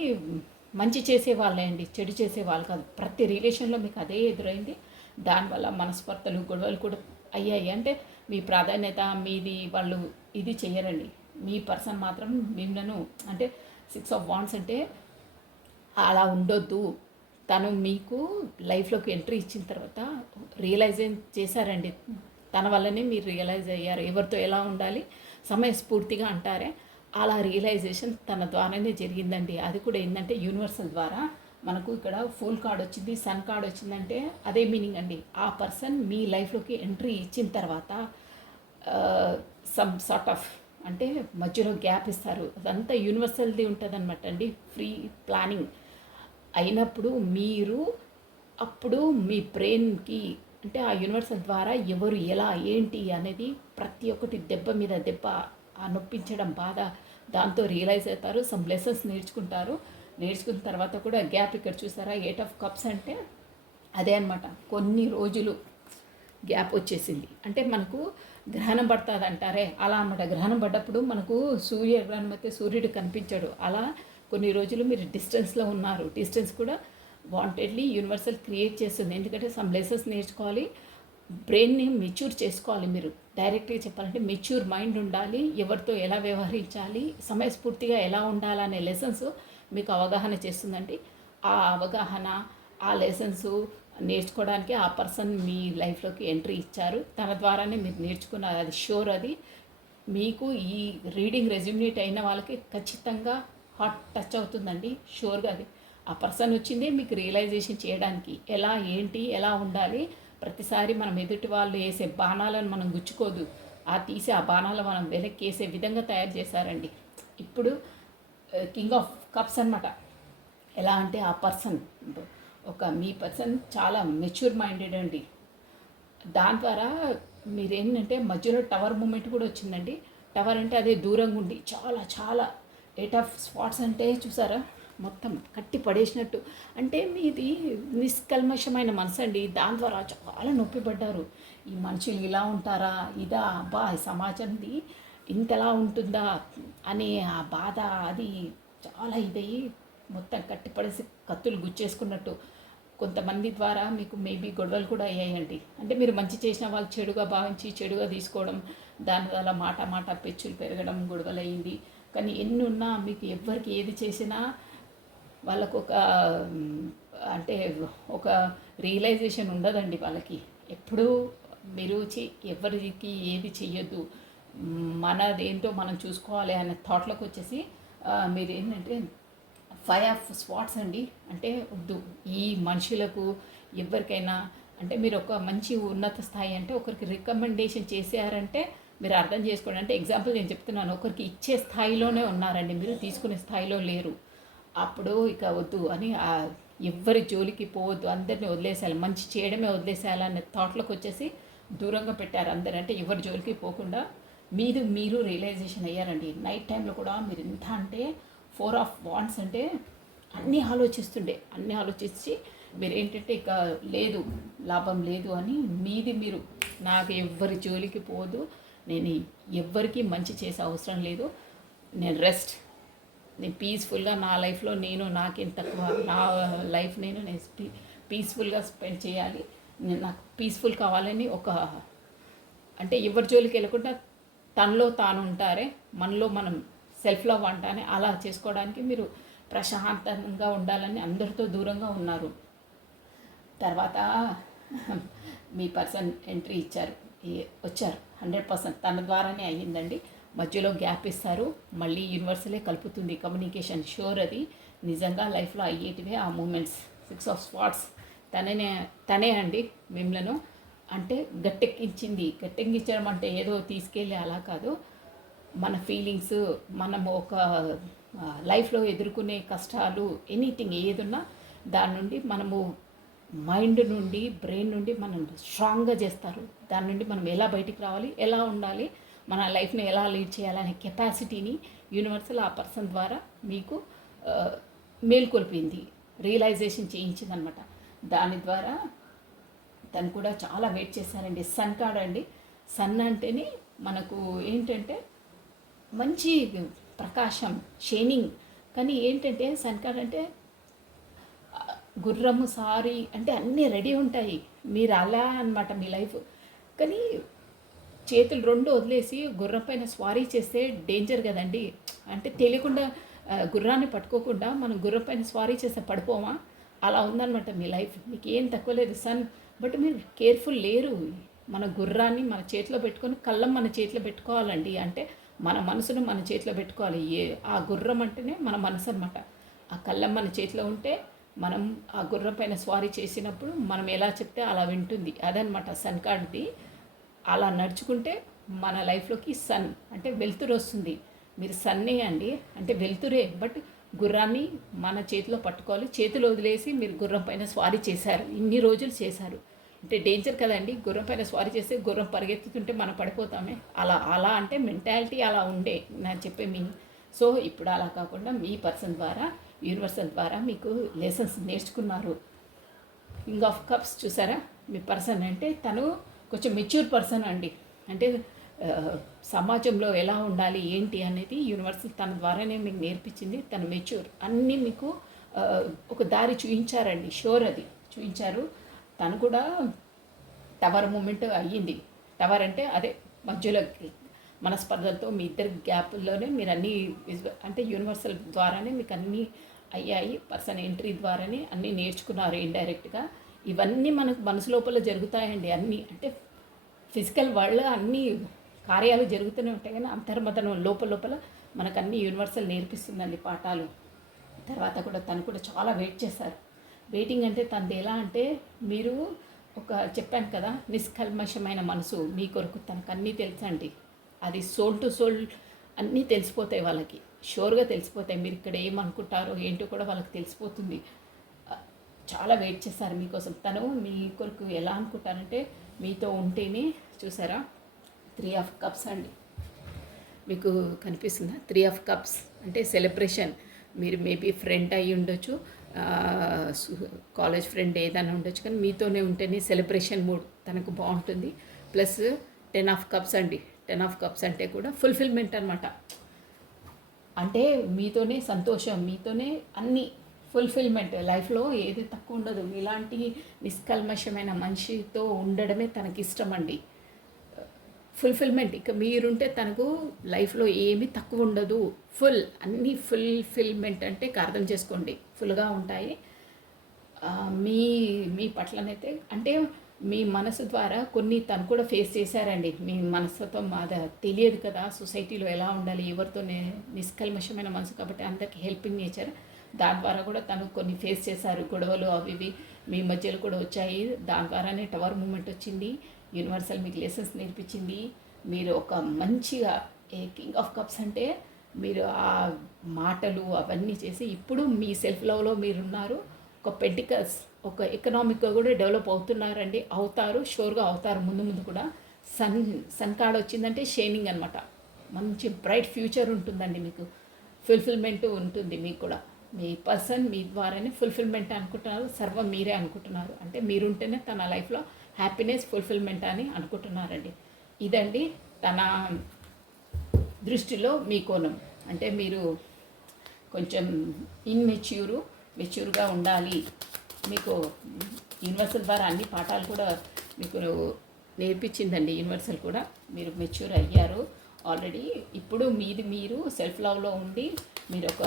మంచి చేసే వాళ్ళే అండి, చెడు చేసే వాళ్ళు కాదు. ప్రతి రిలేషన్లో మీకు అదే ఎదురైంది. దానివల్ల మనస్పర్ధలు గొడవలు కూడా అయ్యాయి. అంటే మీ ప్రాధాన్యత మీది వాళ్ళు ఇది చెయ్యరండి. మీ పర్సన్ మాత్రం మిమ్మల్ని అంటే 6 ఆఫ్ వాండ్స్ అంటే అలా ఉండొద్దు. తను మీకు లైఫ్లోకి ఎంట్రీ ఇచ్చిన తర్వాత రియలైజ్ చేశారండి. తన వల్లనే మీరు రియలైజ్ అయ్యారు ఎవరితో ఎలా ఉండాలి, సమయస్ఫూర్తిగా అంటారే అలా రియలైజేషన్ తన ద్వారానే జరిగిందండి. అది కూడా ఏంటంటే యూనివర్సల్ ద్వారా. మనకు ఇక్కడ ఫుల్ కార్డ్ వచ్చింది, సన్ కార్డ్ వచ్చిందంటే అదే మీనింగ్ అండి. ఆ పర్సన్ మీ లైఫ్లోకి ఎంట్రీ ఇచ్చిన తర్వాత సమ్ సార్ట్ ఆఫ్ అంటే మధ్యలో గ్యాప్ ఇస్తారు. అదంతా యూనివర్సల్ది ఉంటుంది అనమాట అండి. ఫ్రీ ప్లానింగ్ అయినప్పుడు మీరు అప్పుడు మీ బ్రెయిన్కి అంటే ఆ యూనివర్సల్ ద్వారా ఎవరు ఎలా ఏంటి అనేది ప్రతి ఒక్కటి దెబ్బ మీద దెబ్బ, ఆ నొప్పించడం బాధ, దాంతో రియలైజ్ అవుతారు. సమ్ లెసన్స్ నేర్చుకుంటారు. నేర్చుకున్న తర్వాత కూడా గ్యాప్ ఇక్కడ చూసారా 8 ఆఫ్ కప్స్ అంటే అదే అనమాట. కొన్ని రోజులు గ్యాప్ వచ్చేసింది అంటే మనకు గ్రహణం పడుతుంది అంటారే అలా అనమాట. గ్రహణం పడ్డప్పుడు మనకు సూర్యగ్రహణం అయితే సూర్యుడు కనిపించాడు. అలా కొన్ని రోజులు మీరు డిస్టెన్స్లో ఉన్నారు. డిస్టెన్స్ కూడా వాంటెడ్లీ యూనివర్సల్ క్రియేట్ చేస్తుంది. ఎందుకంటే సమ్ లెసన్స్ నేర్చుకోవాలి, బ్రెయిన్ని మెచ్యూర్ చేసుకోవాలి. మీరు డైరెక్ట్గా చెప్పాలంటే మెచ్యూర్ మైండ్ ఉండాలి, ఎవరితో ఎలా వ్యవహరించాలి, సమయస్ఫూర్తిగా ఎలా ఉండాలనే లెసన్స్ మీకు అవగాహన చేస్తుందండి. ఆ అవగాహన, ఆ లెసన్స్ నేర్చుకోవడానికి ఆ పర్సన్ మీ లైఫ్లోకి ఎంట్రీ ఇచ్చారు. తన ద్వారానే మీరు నేర్చుకున్నారు, అది షూర్. అది మీకు ఈ రీడింగ్ రెజ్యూమినేట్ అయిన వాళ్ళకి ఖచ్చితంగా హార్ట్ టచ్ అవుతుందండి, షూర్గా. అది ఆ పర్సన్ వచ్చిందే మీకు రియలైజేషన్ చేయడానికి ఎలా ఏంటి ఎలా ఉండాలి. ప్రతిసారి మనం ఎదుటి వాళ్ళు వేసే బాణాలను మనం గుచ్చుకోదు, ఆ తీసి ఆ బాణాలు మనం వెనక్కి వేసే విధంగా తయారు చేశారండి. ఇప్పుడు కింగ్ ఆఫ్ కప్స్ అనమాట. ఎలా అంటే ఆ పర్సన్ మీ పర్సన్ చాలా మెచ్యూర్ మైండెడ్ అండి. దాని ద్వారా మీరేంటంటే మధ్యలో టవర్ మూమెంట్ కూడా వచ్చిందండి. టవర్ అంటే అదే దూరంగా ఉండి చాలా చాలా 8 ఆఫ్ స్పాట్స్ అంటే చూసారా మొత్తం కట్టి పడేసినట్టు. అంటే మీది నిష్కల్మషమైన మనసు అండి. దాని ద్వారా చాలా నొప్పి పడ్డారు. ఈ మనుషులు ఇలా ఉంటారా, ఇదా, అబ్బా ఈ సమాజంది ఇంతలా ఉంటుందా అనే ఆ బాధ, అది చాలా ఇదయ్యి మొత్తం కట్టిపడేసి కత్తులు గుచ్చేసుకున్నట్టు. కొంతమంది ద్వారా మీకు మేబీ గొడవలు కూడా అయ్యాయండి. అంటే మీరు మంచి చేసిన వాళ్ళు చెడుగా భావించి చెడుగా తీసుకోవడం, దానివల్ల మాట పెచ్చులు పెరగడం, గొడవలు అయ్యింది. కానీ ఎన్ని ఉన్నా మీకు ఎవరికి ఏది చేసినా వాళ్ళకు అంటే ఒక రియలైజేషన్ ఉండదండి వాళ్ళకి. ఎప్పుడూ మీరు ఎవరికి ఏది చెయ్యొద్దు, మనదేంటో మనం చూసుకోవాలి అనే థాట్లోకి వచ్చేసి మీరు ఏంటంటే 5 ఆఫ్ స్పాట్స్ అండి. అంటే వద్దు, ఈ మనుషులకు ఎవరికైనా అంటే మీరు ఒక మంచి ఉన్నత స్థాయి అంటే ఒకరికి రికమెండేషన్ చేశారంటే మీరు అర్థం చేసుకోండి. అంటే ఎగ్జాంపుల్ నేను చెప్తున్నాను, ఒకరికి ఇచ్చే స్థాయిలోనే ఉన్నారండి, మీరు తీసుకునే స్థాయిలో లేరు. అప్పుడు ఇక వద్దు అని ఎవ్వరి జోలికి పోవద్దు, అందరినీ వదిలేసేయాలి, మంచి చేయడమే వదిలేసేయాలనే థాట్లోకి వచ్చేసి దూరంగా పెట్టారు అందరు. అంటే ఎవరి జోలికి పోకుండా మీరు రియలైజేషన్ అయ్యారండి. నైట్ టైంలో కూడా మీరు ఎంత అంటే 4 అంటే అన్నీ ఆలోచించి మీరు ఏంటంటే ఇక లేదు, లాభం లేదు అని మీరు నాకు ఎవ్వరి జోలికి పోదు, నేను ఎవ్వరికీ మంచి చేసే అవసరం లేదు, నేను పీస్ఫుల్గా నా లైఫ్లో నాకేం తక్కువ, నా లైఫ్ నేను పీస్ఫుల్గా స్పెండ్ చేయాలి, నాకు పీస్ఫుల్ కావాలని అంటే ఎవరి జోలికి వెళ్ళకుండా తనలో తాను ఉంటారే, మనలో మనం సెల్ఫ్ లవ్ అంటానే అలా చేసుకోవడానికి మీరు ప్రశాంతంగా ఉండాలని అందరితో దూరంగా ఉన్నారు. తర్వాత మీ పర్సన్ ఎంట్రీ వచ్చారు 100%, తన ద్వారానే అయ్యిందండి. మధ్యలో గ్యాప్ ఇస్తారు, మళ్ళీ యూనివర్సలే కలుపుతుంది, కమ్యూనికేషన్ షూర్, అది నిజంగా లైఫ్లో అయ్యేటివే ఆ మూమెంట్స్. 6 ఆఫ్ స్పాట్స్ తనే అండి మిమ్మలను అంటే గట్టెక్కించడం అంటే ఏదో తీసుకెళ్ళి అలా కాదు. మన ఫీలింగ్స్, మనము ఒక లైఫ్లో ఎదుర్కొనే కష్టాలు, ఎనీథింగ్ ఏదున్నా దాని నుండి మనము మైండ్ నుండి బ్రెయిన్ నుండి మనం స్ట్రాంగ్గా చేస్తారు. దాని నుండి మనం ఎలా బయటికి రావాలి, ఎలా ఉండాలి, మన లైఫ్ని ఎలా లీడ్ చేయాలనే కెపాసిటీని యూనివర్సల్ ఆ పర్సన్ ద్వారా మీకు మేల్కొల్పింది, రియలైజేషన్ చేయించింది అనమాట. దాని ద్వారా తను కూడా చాలా వెయిట్ చేశారండి. సన్ కార్డ్ అండి, సన్ అంటేనే మనకు ఏంటంటే మంచి ప్రకాశం, షైనింగ్. కానీ ఏంటంటే సన్ కార్డ్ అంటే గుర్రము సారీ అంటే అన్నీ రెడీ ఉంటాయి, మీరు అలా అనమాట మీ లైఫ్. కానీ చేతులు 2 వదిలేసి గుర్రం పైన స్వారీ చేస్తే డేంజర్ కదండి. అంటే తెలియకుండా గుర్రాన్ని పట్టుకోకుండా మనం గుర్రం పైన స్వారీ చేస్తే పడిపోమా, అలా ఉందన్నమాట మీ లైఫ్. మీకు ఏం తక్కువ లేదు సన్, బట్ మీరు కేర్ఫుల్ లేరు. మన గుర్రాన్ని మన చేతిలో పెట్టుకొని కళ్ళం మన చేతిలో పెట్టుకోవాలండి. అంటే మన మనసును మన చేతిలో పెట్టుకోవాలి. ఆ గుర్రం అంటేనే మన మనసు అనమాట. ఆ కళ్ళం మన చేతిలో ఉంటే మనం ఆ గుర్రం పైన స్వారీ చేసినప్పుడు మనం ఎలా చెప్తే అలా వింటుంది. అదనమాట సన్ కార్డ్ది. అలా నడుచుకుంటే మన లైఫ్లోకి సన్ అంటే వెలుతురు వస్తుంది. మీరు సన్నే అండి, అంటే వెలుతురే, బట్ గుర్రాన్ని మన చేతిలో పట్టుకోవాలి. చేతులు వదిలేసి మీరు గుర్రం పైన స్వారీ చేశారు, ఇన్ని రోజులు చేశారు అంటే డేంజర్ కదండి. గుర్రం పైన స్వారీ చేస్తే గుర్రం పరిగెత్తుతుంటే మనం పడిపోతామే. అలా అంటే మెంటాలిటీ అలా ఉండే నేను చెప్పే మీనింగ్. సో ఇప్పుడు అలా కాకుండా మీ పర్సన్ ద్వారా, యూనివర్సల్ ద్వారా మీకు లెసన్స్ నేర్చుకున్నారు. కింగ్ ఆఫ్ కప్స్ చూసారా మీ పర్సన్ అంటే తను కొంచెం మెచ్యూర్ పర్సన్ అండి. అంటే సమాజంలో ఎలా ఉండాలి ఏంటి అనేది యూనివర్సల్ తన ద్వారానే మీకు నేర్పించింది. తను మెచ్యూర్, అన్నీ మీకు ఒక దారి చూపించారండి, షోర్ అది చూపించారు. తను కూడా టవర్ మూమెంట్ అయ్యింది. టవర్ అంటే అదే మధ్యలో మనస్పర్ధలతో మీ ఇద్దరి గ్యాప్లోనే మీరు అన్నీ అంటే యూనివర్సల్ ద్వారానే మీకు అన్నీ అయ్యాయి. పర్సన్ ఎంట్రీ ద్వారానే అన్నీ నేర్చుకున్నారు ఇండైరెక్ట్గా. ఇవన్నీ మనకు మనసు లోపల జరుగుతాయండి. అన్నీ అంటే ఫిజికల్ వరల్డ్ అన్నీ కార్యాలు జరుగుతూనే ఉంటాయి, కానీ అంతర్మతనం లోపల మనకు అన్నీ యూనివర్సల్ నేర్పిస్తుందండి పాఠాలు. తర్వాత కూడా తను కూడా చాలా వెయిట్ చేశారు. వెయిటింగ్ అంటే తనది ఎలా అంటే మీరు చెప్పాను కదా, నిష్కల్మషమైన మనసు మీ కొరకు తనకు అన్నీ తెలుసండి. అది సోల్ టు సోల్ అన్నీ తెలిసిపోతాయి వాళ్ళకి, షూర్గా తెలిసిపోతాయి. మీరు ఇక్కడ ఏమనుకుంటారో ఏంటో కూడా వాళ్ళకి తెలిసిపోతుంది. చాలా వెయిట్ చేస్తారు మీకోసం. తను మీ కొరకు ఎలా అనుకుంటారంటే మీతో ఉంటేనే, చూసారా 3 ఆఫ్ కప్స్ అండి, మీకు కనిపిస్తుందా? 3 ఆఫ్ కప్స్ అంటే సెలబ్రేషన్. మీరు మేబీ ఫ్రెండ్ అయ్యి ఉండొచ్చు, కాలేజ్ ఫ్రెండ్ ఏదైనా ఉండొచ్చు, కానీ మీతోనే ఉంటేనే సెలబ్రేషన్ మూడ్ తనకు బాగుంటుంది. ప్లస్ 10 ఆఫ్ కప్స్ అండి. 10 ఆఫ్ కప్స్ అంటే కూడా ఫుల్ఫిల్మెంట్ అనమాట. అంటే మీతోనే సంతోషం, మీతోనే అన్నీ ఫుల్ఫిల్మెంట్. లైఫ్లో ఏది తక్కువ ఉండదు. ఇలాంటి నిష్కల్మషమైన మనిషితో ఉండడమే తనకి ఇష్టం అండి. ఫుల్ఫిల్మెంట్, ఇక మీరుంటే తనకు లైఫ్లో ఏమీ తక్కువ ఉండదు. అన్నీ ఫుల్ఫిల్మెంట్ అంటే అర్థం చేసుకోండి, ఫుల్గా ఉంటాయి. మీ పట్లనైతే అంటే మీ మనసు ద్వారా కొన్ని తను కూడా ఫేస్ చేశారండి. మీ మనసుతో అది తెలియదు కదా సొసైటీలో ఎలా ఉండాలి, ఎవరితో నిష్కల్మషమైన మనసు కాబట్టి అందరికీ హెల్పింగ్ నేచర్. దాని ద్వారా కూడా తను కొన్ని ఫేస్ చేశారు, గొడవలు అవి ఇవి మీ మధ్యలో కూడా వచ్చాయి. దాని ద్వారానే టవర్ మూమెంట్ వచ్చింది. యూనివర్సల్ మీకు లెసన్స్ నేర్పించింది. మీరు ఒక మంచిగా కింగ్ ఆఫ్ కప్స్ అంటే మీరు ఆ మాటలు అవన్నీ చేసి ఇప్పుడు మీ సెల్ఫ్ లవ్లో మీరున్నారు. ఒక పెంటికల్స్ ఒక ఎకనామిక్గా కూడా డెవలప్ అవుతున్నారండి, అవుతారు, షూర్గా అవుతారు. ముందు ముందు కూడా సన్ కార్డ్ వచ్చిందంటే షైనింగ్ అనమాట. మంచి బ్రైట్ ఫ్యూచర్ ఉంటుందండి, మీకు ఫుల్ఫిల్మెంట్ ఉంటుంది. మీకు కూడా మీ పర్సన్ మీ ద్వారానే ఫుల్ఫిల్మెంట్ అనుకుంటున్నారు, సర్వం మీరే అనుకుంటున్నారు. అంటే మీరుంటేనే తన లైఫ్లో హ్యాపీనెస్ ఫుల్ఫిల్మెంట్ అని అనుకుంటున్నారండి. ఇదండి తన దృష్టిలో మీ కోణం. అంటే మీరు కొంచెం మెచ్యూర్గా ఉండాలి. మీకు యూనివర్సల్ ద్వారా అన్ని పాఠాలు కూడా మీకు నేర్పించిందండి యూనివర్సల్ కూడా. మీరు మెచ్యూర్ అయ్యారు ఆల్రెడీ. ఇప్పుడు మీరు సెల్ఫ్ లవ్లో ఉండి మీరు ఒక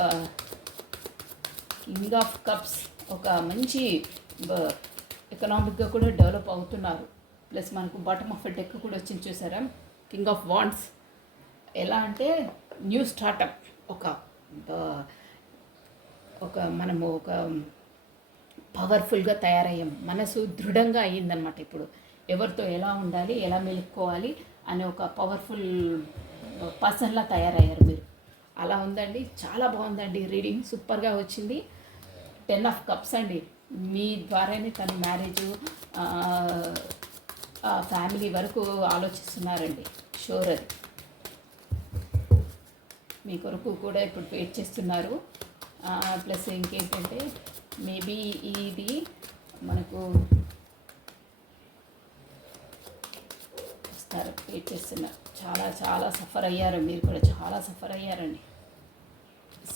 కింగ్ ఆఫ్ కప్స్, ఒక మంచి ఎకనామిక్గా కూడా డెవలప్ అవుతున్నారు. ప్లస్ మనకు బాటమ్ ఆఫ్ డెక్ కూడా వచ్చింది చూసారా, కింగ్ ఆఫ్ వాండ్స్. ఎలా అంటే న్యూ స్టార్టప్, మనము ఒక పవర్ఫుల్గా తయారయ్యాం, మనసు దృఢంగా అయ్యిందనమాట. ఇప్పుడు ఎవరితో ఎలా ఉండాలి, ఎలా మెలుక్కోవాలి అనే ఒక పవర్ఫుల్ పర్సన్లా తయారయ్యారు మీరు. అలా ఉందండి, చాలా బాగుందండి రీడింగ్, సూపర్గా వచ్చింది. 10 ఆఫ్ కప్స్ అండి. మీ ద్వారానే తన మ్యారేజ్ ఫ్యామిలీ వరకు ఆలోచిస్తున్నారండి, షూర్. అది మీ కొరకు కూడా ఇప్పుడు వెయిట్ చేస్తున్నారు. ప్లస్ ఇంకేంటంటే మేబీ ఇది మనకు వస్తారు, వెయిట్ చేస్తున్నారు. చాలా సఫర్ అయ్యారు మీరు కూడా, చాలా సఫర్ అయ్యారండి.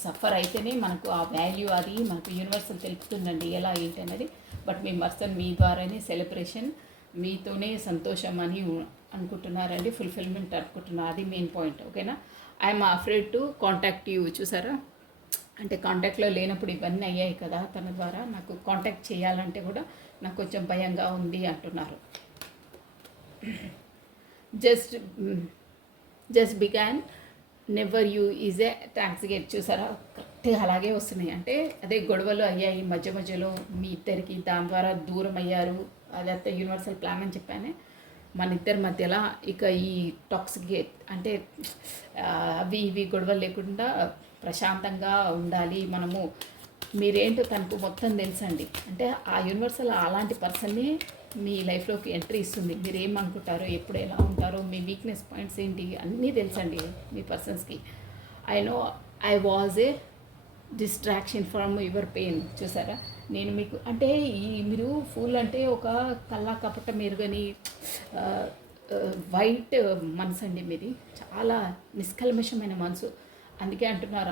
సఫర్ అయితేనే మనకు ఆ వాల్యూ అది మనకు యూనివర్సల్ తెలుపుతుందండి ఎలా ఏంటి అనేది. బట్ మీ పర్సన్ మీ ద్వారానే సెలబ్రేషన్, మీతోనే సంతోషం అని అనుకుంటున్నారండి, ఫుల్ఫిల్మెంట్ అనుకుంటున్నారు. అది మెయిన్ పాయింట్. ఓకేనా. I'm afraid to contact you. చూసారా, అంటే కాంటాక్ట్లో లేనప్పుడు ఇవన్నీ అయ్యాయి కదా తన ద్వారా. నాకు కాంటాక్ట్ చేయాలంటే కూడా నాకు కొంచెం భయంగా ఉంది అంటున్నారు. Just began never you is a thanks gate. చూసారా, కరెక్ట్గా అలాగే వస్తున్నాయి. అంటే అదే గొడవలు అయ్యాయి మధ్యలో మీ ఇద్దరికి, దాని ద్వారా దూరం అయ్యారు. అదంతా యూనివర్సల్ ప్లాన్ అని చెప్పానే. మన ఇద్దరి మధ్యలో ఇక ఈ టాక్సిక్ అంటే అవి ఇవి గొడవలు లేకుండా ప్రశాంతంగా ఉండాలి మనము. మీరేంటో తనకు మొత్తం తెలుసండి. అంటే ఆ యూనివర్సల్ అలాంటి పర్సన్ని మీ లైఫ్లోకి ఎంట్రీ ఇస్తుంది. మీరు ఏమనుకుంటారో, ఎప్పుడు ఎలా ఉంటారో, మీ వీక్నెస్ పాయింట్స్ ఏంటి అన్నీ తెలుసండి మీ పర్సన్స్కి. I was a distraction from your pain. చూసారా, నేను మీకు అంటే మీరు ఫుల్ అంటే ఒక కల్లా కపట మెరుగని వైట్ మనసు అండి మీది, చాలా నిష్కల్మషమైన మనసు. అందుకే అంటున్నారు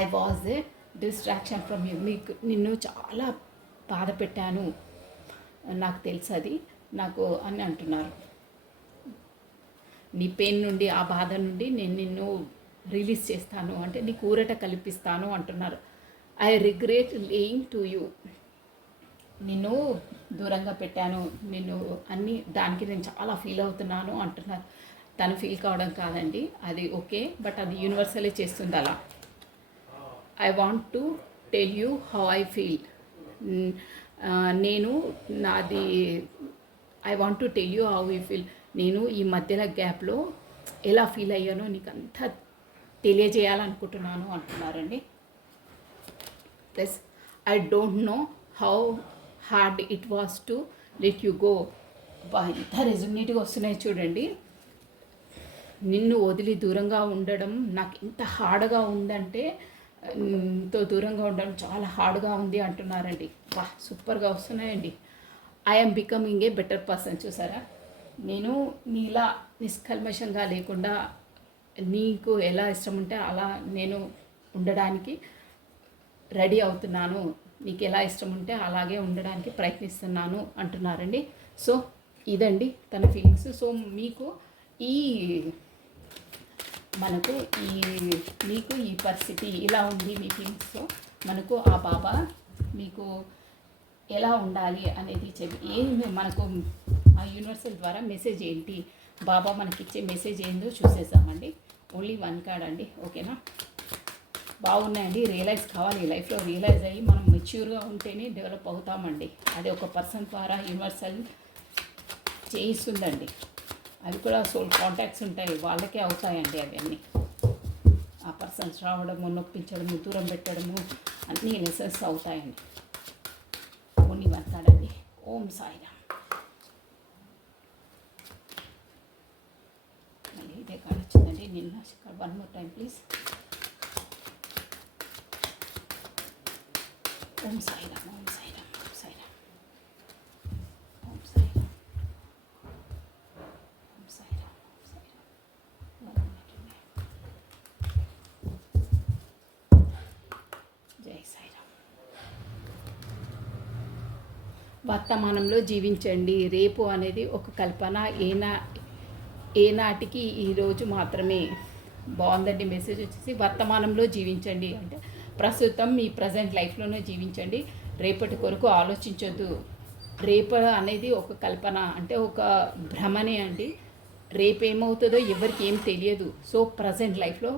I was a distraction from you. నిన్ను చాలా బాధ పెట్టాను, నాకు తెలుసు అది నాకు అని అంటున్నారు. నీ పెయిన్ నుండి, ఆ బాధ నుండి నేను నిన్ను రిలీజ్ చేస్తాను, అంటే నీకు ఊరట కల్పిస్తాను అంటున్నారు. I regret laying to you. నిన్ను దూరంగా పెట్టాను, నిన్ను అన్ని దానికి నేను చాలా ఫీల్ అవుతున్నాను అంటున్నారు. తను ఫీల్ కావడం కాదండి, అది ఓకే, బట్ అది యూనివర్సలే చేస్తుంది అలా. I want to tell you how I feel. నేను నాది I want to tell you how you feel. నేను ఈ మధ్యలో గ్యాప్లో ఎలా ఫీల్ అయ్యానో నీకు అంతా తెలియజేయాలనుకుంటున్నాను అంటున్నారండి. Plus I don't know how hard it was to let you go. ఎంత రెజొనేట్గా వస్తున్నాయి చూడండి. నిన్ను వదిలి దూరంగా ఉండడం నాకు ఎంత హార్డ్గా ఉందంటే, ఎంతో దూరంగా ఉండడం చాలా హార్డ్గా ఉంది అంటున్నారండి. సూపర్గా వస్తున్నాయండి. I'm becoming a better person. చూసారా, నేను నీలా నిష్కల్మషంగా లేకుండా నీకు ఎలా ఇష్టం ఉంటే అలా నేను ఉండడానికి రెడీ అవుతున్నాను, నీకు ఎలా ఇష్టం ఉంటే అలాగే ఉండడానికి ప్రయత్నిస్తున్నాను అంటున్నారండి. సో ఇదండి తన ఫీలింగ్స్. సో మీకు మీకు ఈ పరిస్థితి ఇలా ఉంది మీ ఫీలింగ్స్తో. మనకు ఆ బాబా మీకు ఎలా ఉండాలి అనేది మనకు ఆ యూనివర్సల్ ద్వారా మెసేజ్ ఏంటి, బాబా మనకిచ్చే మెసేజ్ ఏందో చూసేసామండి. ఓన్లీ 1 కార్డ్ అండి. ఓకేనా. బాగున్నాయండి. రియలైజ్ కావాలి, లైఫ్లో రియలైజ్ అయ్యి మనం మెచ్యూర్గా ఉంటేనే డెవలప్ అవుతామండి. అది ఒక పర్సన్ ద్వారా యూనివర్సల్ చేయిస్తుందండి. అవి కూడా సోల్ కాంటాక్ట్స్ ఉంటాయి, వాళ్ళకే అవుతాయండి అవన్నీ. ఆ పర్సన్స్ రావడము, నొప్పించడము, దూరం పెట్టడము అన్నీ లెసన్స్ అవుతాయండి. కొన్ని మాట్లాడండి. ఓం సాయిరామ్. మళ్ళీ ఇదే కార్డు వచ్చిందండి నిన్న. One more time please. Om Sairam, Om Sairam, Om Sairam, Om Sairam, Om Sairam, Om Sairam. జై సాయిరామ్. వర్తమానంలో జీవించండి. రేపు అనేది ఒక కల్పన. ఏనాటికి ఈరోజు మాత్రమే. బాగుందండి మెసేజ్ వచ్చేసి. వర్తమానంలో జీవించండి అంటే ప్రస్తుతం మీ ప్రజెంట్ లైఫ్లోనే జీవించండి. రేపటి కొరకు ఆలోచించొద్దు. రేపు అనేది ఒక కల్పన, అంటే ఒక భ్రమనే అండి. రేపు ఏమవుతుందో ఎవరికి ఏం తెలియదు. సో ప్రజెంట్ లైఫ్లో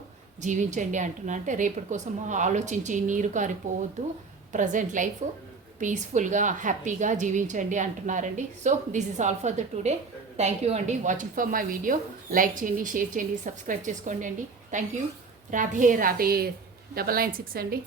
జీవించండి అంటున్నా. అంటే రేపటి కోసం ఆలోచించి నీరు కారిపోవద్దు. ప్రజెంట్ లైఫ్ పీస్ఫుల్గా హ్యాపీగా జీవించండి అంటున్నారండి. So this is all for the today. Thank you అండి watching for my video. Like చేయండి, షేర్ చేయండి, సబ్స్క్రైబ్ చేసుకోండి అండి. Thank you. రాధే రాధే. 996 అండి.